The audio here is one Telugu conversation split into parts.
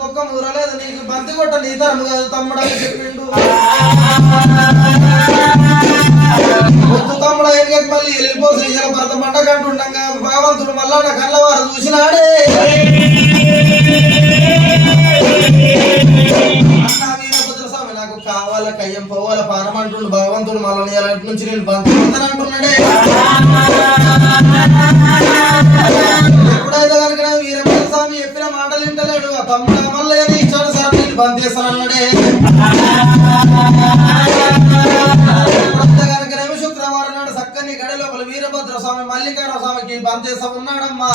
బొక్క మురలేదు నీకు బంతి కొట్ట నీ తరం కాదు తమ్ముడు అని చెప్పిండు. వద్దు తమ్ముడు ఆయనకి మళ్ళీ వెళ్ళిపోతుంది ఇలా భర్త పంట కంటుండగా భగవంతుడు మళ్ళా నా కళ్ళ వారు చూసినాడే. అన్నా వీరభద్ర స్వామి నాకు కావాల కయ్యం పోవాల పానం అంటుండు భగవంతుడు మళ్ళీ ఇలాంటి నుంచి నేను బంతి కొడతానంటున్నాడే. ఎప్పుడైతే కనుక వీరభద్ర స్వామి చెప్పిన మాటలు వింటలేడు ఆ తమ్ముడు మళ్ళీ ఇచ్చాడు సార్ నేను బంద్ చేస్తానన్నాడే. కనుకనేమో శుక్రవారం నాడు చక్కని గడి లోపల వీరభద్ర స్వామి మల్లికార్జున స్వామికి బంద్ చేస్తా ఉన్నాడమ్మా.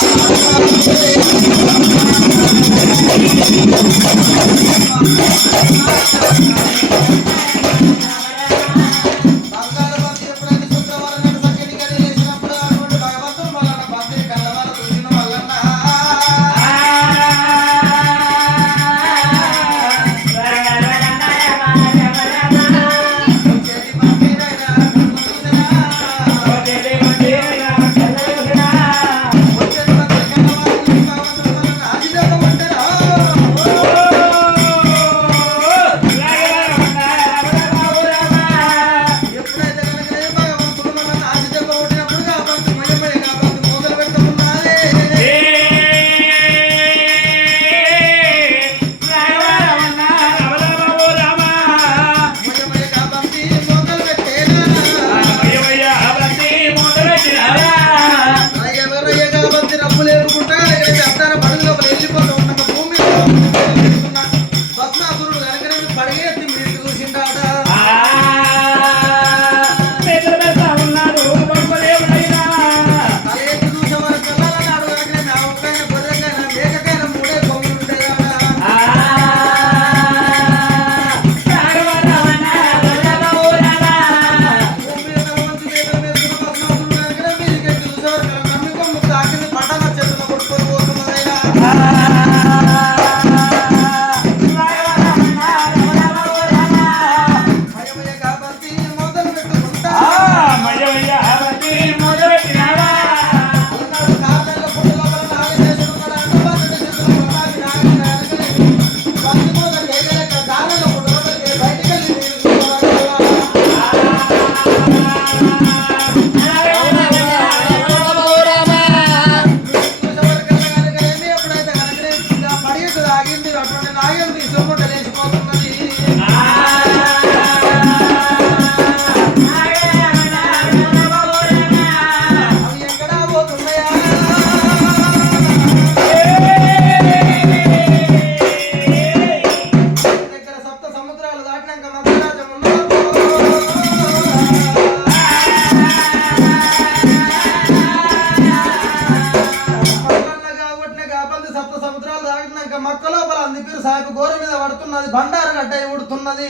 బండారు గడ్డ ఉడుతున్నది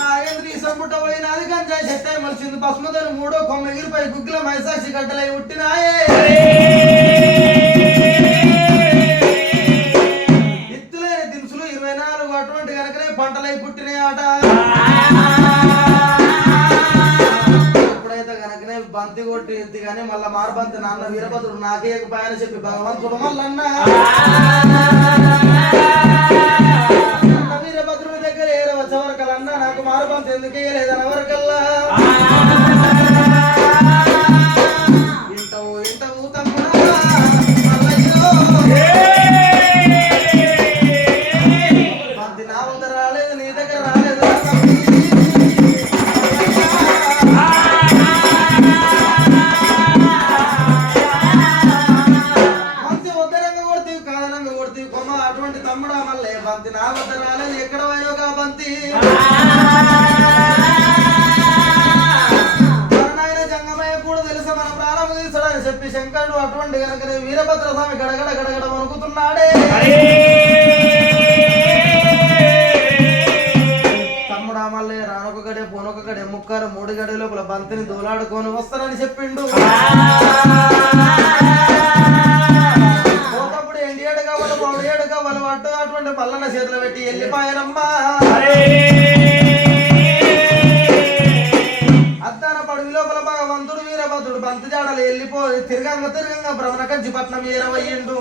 నాగేంద్రి సంపుట పోయినది గంజాయి చెట్టాయి మలిచింది పసుమతోని మూడో కొమ్మ ఎగిరిపై గుగ్గిల మైసాక్షి గడ్డలై ఉట్టినాయే. ఎత్తులేని దినుసులు 24 అటువంటి కనుకనే పంటలై పుట్టినాయి ఆట. ఎప్పుడైతే కనుకనే బంతి కొట్టి ఎత్తి కానీ మళ్ళా మారబంతి నాన్న వీరభద్రుడు నాకే పాయని చెప్పి భగవంతుడు మల్లన్న వీరభద్రుడి దగ్గర ఏదో వచ్చేవరకలన్నా నాకు మారబంతి ఎందుకు వేయలేదని ఎవరికల్లా ఇంటవు ఇంటవు తమ్ముడా బంతి నా వద్ద రాలేదు నీ దగ్గర రాలేదు. తమ్ముడా మళ్ళీ బంతి నా వద్ద రాలేదు ఎక్కడ పోయోగా బంతి నాయన జంగమయ్య కూడా తెలుసా మన ప్రాణం తీసాడని చెప్పి శంకరుడు అటువంటి కనుక వీరభద్ర స్వామి గడగడ గడగడ వణుకుతున్నాడే. తమ్ముడా మళ్ళీ రానొక గడే పోనొక గడే ముక్కారు 3 గడి లోపల బంతిని దూలాడుకొని వస్తానని చెప్పిండు. అటువంటి పల్లన్న చేతులు పెట్టి వెళ్ళిపోయారమ్మా. అద్దాన పడుగు లోపల భగవంతుడు వీరభద్రుడు బంతి జాడలు వెళ్ళిపోయి తిరగంగా దూరంగా భ్రమణ కంచిపట్నం ఏరవయ్యిండు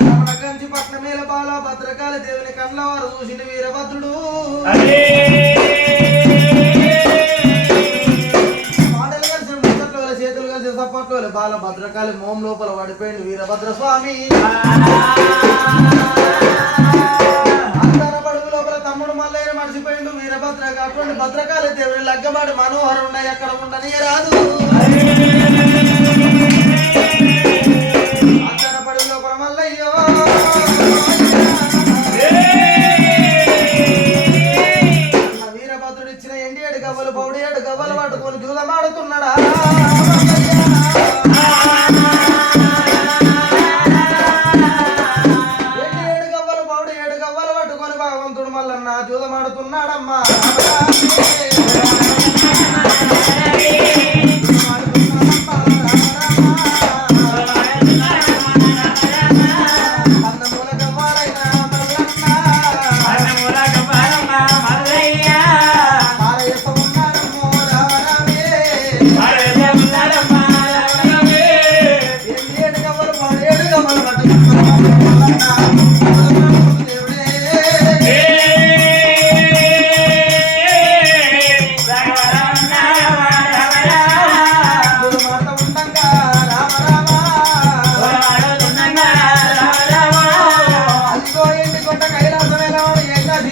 భ్రమణ కంచిపట్నం ఏల బాల భద్రకాళి దేవుని కళ్ళవారు చూసిన వీరభద్రుడు మాటలు కలిసి ముచ్చట్లు చేతులు కలిసి సప్పట్లు బాల భద్రకాళి మోం లోపల పడిపోయింది వీరభద్ర స్వామి తమ్ముడు మల్లయ్య మర్చిపోయిండు వీరభద్ర అటువంటి భద్రకాళి దేవుని లగ్గమాడి మనోహరుండ ఎక్కడ ఉండని రాదు